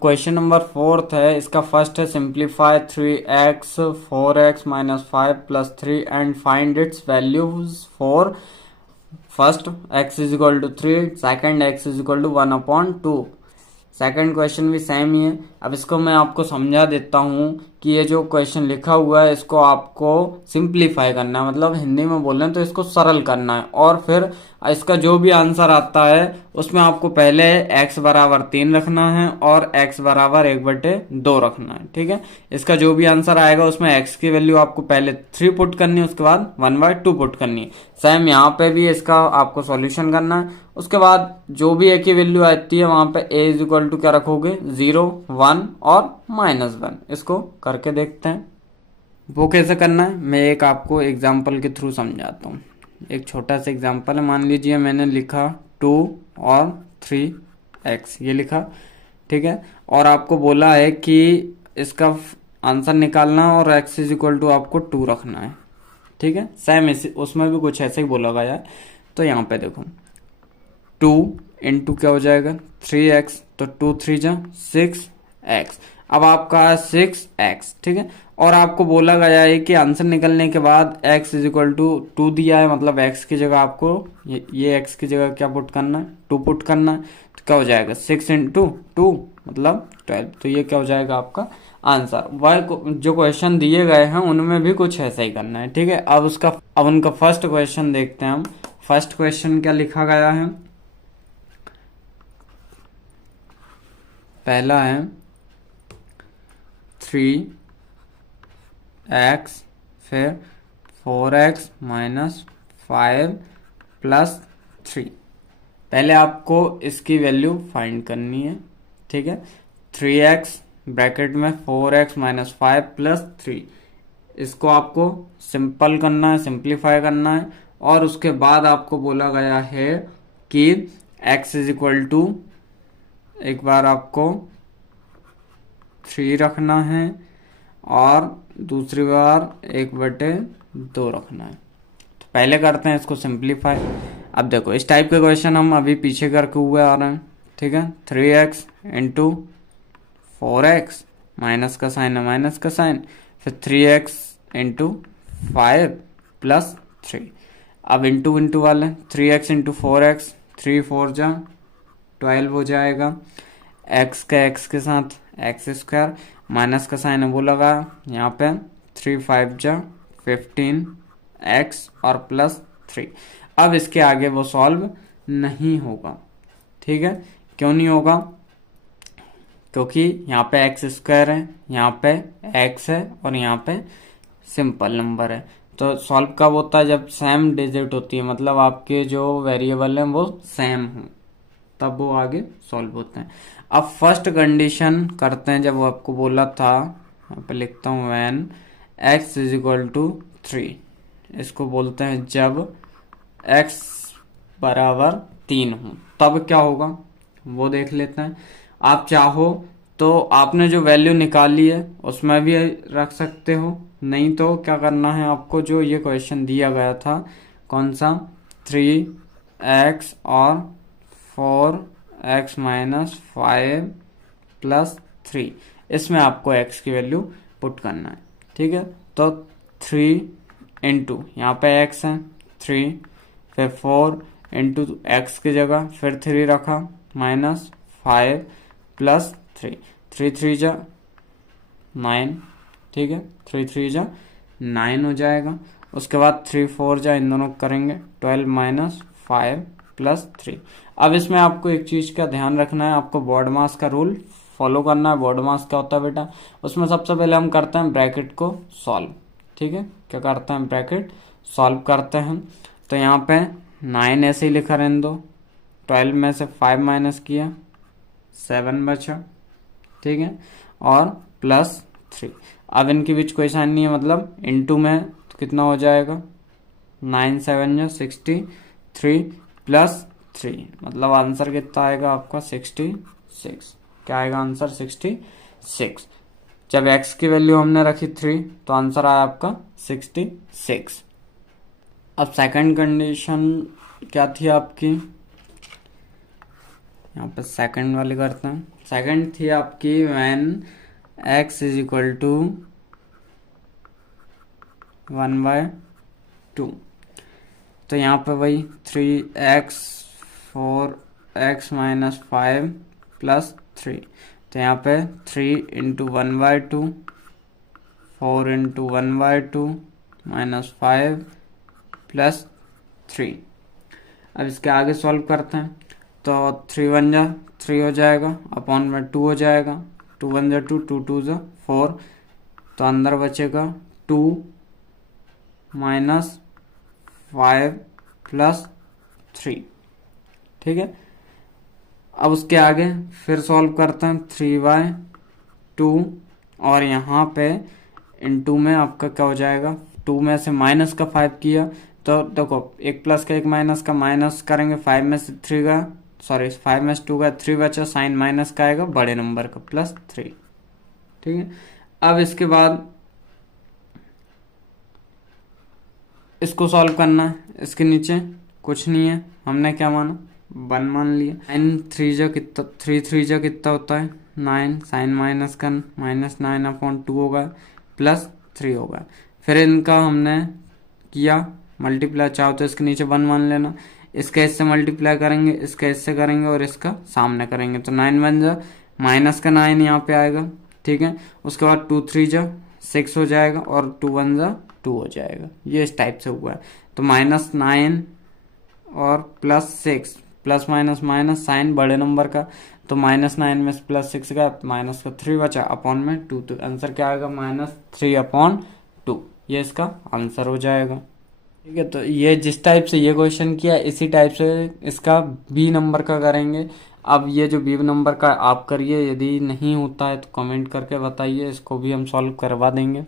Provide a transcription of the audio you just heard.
Question number fourth है, इसका first है simplify 3x 4x minus 5 plus 3 and find its values for first x is equal to 3, second x is equal to 1/2। Second question भी same ही है। अब इसको मैं आपको समझा देता हूँ कि ये जो क्वेश्चन लिखा हुआ है इसको आपको सिंप्लीफाई करना है, मतलब हिंदी में बोल रहे हैं तो इसको सरल करना है, और फिर इसका जो भी आंसर आता है उसमें आपको पहले x बराबर 3 रखना है और x बराबर 1/2 रखना है। ठीक है, इसका जो भी आंसर आएगा उसमें x की वैल्यू आपको पहले 3 पुट करनी है, उसके बाद 1/2 पुट करनी है। सेम यहाँ पे भी इसका आपको सॉल्यूशन करना है। उसके बाद जो भी a की वैल्यू आती है वहां पे a इज इक्वल टू क्या रखोगे, 0 1 और -1। इसको करके देखते हैं वो कैसे करना है। मैं एक आपको एग्जांपल के थ्रू समझाता हूँ। एक छोटा सा एग्जांपल है, मान लीजिए मैंने लिखा 2 और 3x ये लिखा, ठीक है, और आपको बोला है कि इसका आंसर निकालना और x इज इक्वल टू आपको 2 रखना है। ठीक है, सेम उसमें भी कुछ ऐसे ही बोला गया है। तो यहाँ पे देखो 2 इंटू क्या हो जाएगा 3x, तो 2 3 जा 6x। अब आपका 6x, ठीक है, और आपको बोला गया है कि आंसर निकलने के बाद x इज इक्वल टू 2 दिया है, मतलब x की जगह आपको ये x की जगह क्या पुट करना है, 2 पुट करना है। तो क्या हो जाएगा 6 इंटू 2 मतलब 12। तो ये क्या हो जाएगा आपका आंसर। वह जो क्वेश्चन दिए गए हैं उनमें भी कुछ ऐसा ही करना है। ठीक है, अब उनका फर्स्ट क्वेश्चन देखते हैं हम। फर्स्ट क्वेश्चन क्या लिखा गया है, पहला है 3x फिर 4x माइनस 5 प्लस 3। पहले आपको इसकी वैल्यू फाइंड करनी है। ठीक है, 3x ब्रैकेट में 4x माइनस 5 प्लस 3, इसको आपको सिंपल करना है, सिंप्लीफाई करना है। और उसके बाद आपको बोला गया है कि x इज इक्वल टू, एक बार आपको 3 रखना है और दूसरी बार 1/2 रखना है। तो पहले करते हैं इसको सिंप्लीफाई। अब देखो इस टाइप के क्वेश्चन हम अभी पीछे करके हुए आ रहे हैं। ठीक है, 3x इंटू 4x, माइनस का साइन है माइनस का साइन, फिर 3x इंटू 5 प्लस 3। अब इंटू इंटू वाले 3x इंटू 4x, 3 4 जा 12 हो जाएगा। x का x के साथ एक्स स्क्वायर, माइनस का साइन है वो लगा यहाँ पे, 3 5 जा 15x और प्लस 3। अब इसके आगे वो सॉल्व नहीं होगा। ठीक है, क्यों नहीं होगा, क्योंकि यहाँ पे एक्स स्क्वायर है, यहाँ पे x है और यहाँ पे सिंपल नंबर है। तो सॉल्व कब होता है, जब सेम डिजिट होती है, मतलब आपके जो वेरिएबल हैं वो सेम हो, तब वो आगे सॉल्व होते हैं। अब फर्स्ट कंडीशन करते हैं, जब वो आपको बोला था, यहाँ पे लिखता हूँ when x is equal to 3, इसको बोलते हैं जब x बराबर 3 हो तब क्या होगा वो देख लेते हैं। आप चाहो तो आपने जो वैल्यू निकाली है उसमें भी रख सकते हो, नहीं तो क्या करना है आपको, जो ये क्वेश्चन दिया गया था कौन सा 3x और 4x माइनस 5 प्लस 3, इसमें आपको x की वैल्यू पुट करना है। ठीक है, तो 3 इंटू यहाँ पे x है 3, फिर 4 इंटू एक्स की जगह फिर 3 रखा माइनस 5 प्लस 3, 3 3 जा 9। ठीक है, 3 3 जा 9 हो जाएगा। उसके बाद 3 4 जा, इन दोनों करेंगे 12 माइनस 5 प्लस 3। अब इसमें आपको एक चीज का ध्यान रखना है, आपको बॉड मास का रूल फॉलो करना है। बॉड मास क्या होता है बेटा, उसमें सबसे पहले हम करते हैं ब्रैकेट को सॉल्व। ठीक है, क्या करते हैं ब्रैकेट सॉल्व करते हैं। तो यहाँ पे 9 ऐसे ही लिखा रहने दो, 12 में से 5 माइनस किया 7 बचा। ठीक है, और प्लस 3। अब इनके बीच कोई साइन नहीं है, मतलब इनटू में तो कितना हो जाएगा 9 7 जा 63 प्लस 3, मतलब आंसर कितना आएगा आपका 66। क्या आएगा आंसर 66। जब x की वैल्यू हमने रखी 3 तो आंसर आया आपका 66। अब सेकंड कंडीशन क्या थी आपकी, यहाँ पे सेकंड वाली करते हैं। सेकंड थी आपकी when x is equal to 1/2। तो यहाँ पे वही 3x 4x माइनस 5 प्लस 3। तो यहाँ पे 3 इंटू 1/2, 4 इंटू 1/2 माइनस 5 प्लस 3। अब इसके आगे सॉल्व करते हैं। तो 3 1 जा 3 हो जाएगा, अपॉन में 2 हो जाएगा, 2 1 जा 2, 2 2 जा 4। तो अंदर बचेगा 2 माइनस 5 प्लस 3। ठीक है, अब उसके आगे फिर सॉल्व करते हैं। 3/2 और यहाँ पे इनटू में आपका क्या हो जाएगा, 2 में से माइनस का 5 किया तो देखो एक प्लस का एक माइनस का माइनस करेंगे, 5 में से 3 का सॉरी 5 में से 2 का 3 बचा, साइन माइनस का आएगा बड़े नंबर का प्लस 3। ठीक है, अब इसके बाद इसको सॉल्व करना है। इसके नीचे कुछ नहीं है, हमने क्या माना 1 मान लिया। 9 3 जा कितना, 3 3 जा कितना होता है 9, साइन माइनस का माइनस 9/2 होगा प्लस 3 होगा। फिर इनका हमने किया मल्टीप्लाई, चाहो तो इसके नीचे 1 मान लेना, इसका इससे मल्टीप्लाई करेंगे, इसका इससे करेंगे और इसका सामने करेंगे। तो 9 बन जा माइनस का 9 यहाँ पे आएगा। ठीक है, उसके बाद 2 3 जा 6 हो जाएगा और 2 1 जा 2 हो जाएगा। ये इस टाइप से हुआ है। तो -9 और +6, प्लस माइनस माइनस साइन बड़े नंबर का, तो -9 में +6 का माइनस का 3 बचा, अपॉन में 2। तो आंसर क्या आएगा -3/2। ये इसका आंसर हो जाएगा। ठीक है, तो ये जिस टाइप से ये क्वेश्चन किया इसी टाइप से इसका बी नंबर का करेंगे। अब ये जो बी नंबर का आप करिए, यदि नहीं होता है तो कमेंट करके बताइए, इसको भी हम सॉल्व करवा देंगे।